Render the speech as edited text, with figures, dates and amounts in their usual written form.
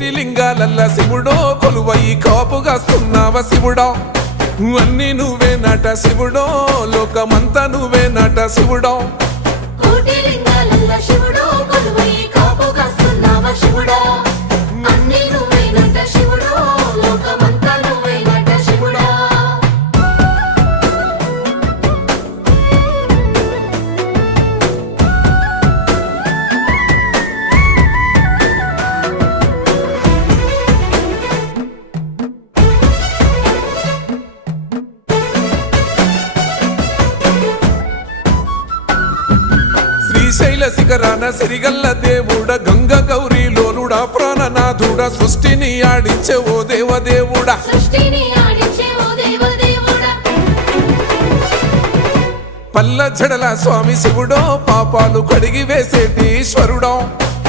కోటి లింగాలల్ల శివుడో కొలువయి కాపుగాస్తున్నావ శివుడా అన్ని నువ్వే నట శివుడో లోకమంతా నువ్వే నట శివుడో కోటి లింగాలల్ల శివుడో కొలువయి కాపుగాస్తున్నావ శివుడా అన్ని నువ్వే నట శివుడో లోకమంతా నువ్వే నట శివుడా శ్రీశైల శిఖరాన సిరిగల్ల దేవుడ గంగ గౌరీ లోలుడా ప్రాణనాథుడా సృష్టిని ఆడించే ఓ దేవదేవుడా సృష్టిని ఆడించే ఓ దేవదేవుడా పల్ల జడల స్వామి శివుడో పాపాలు కడిగి వేసేటి ఈశ్వరుడో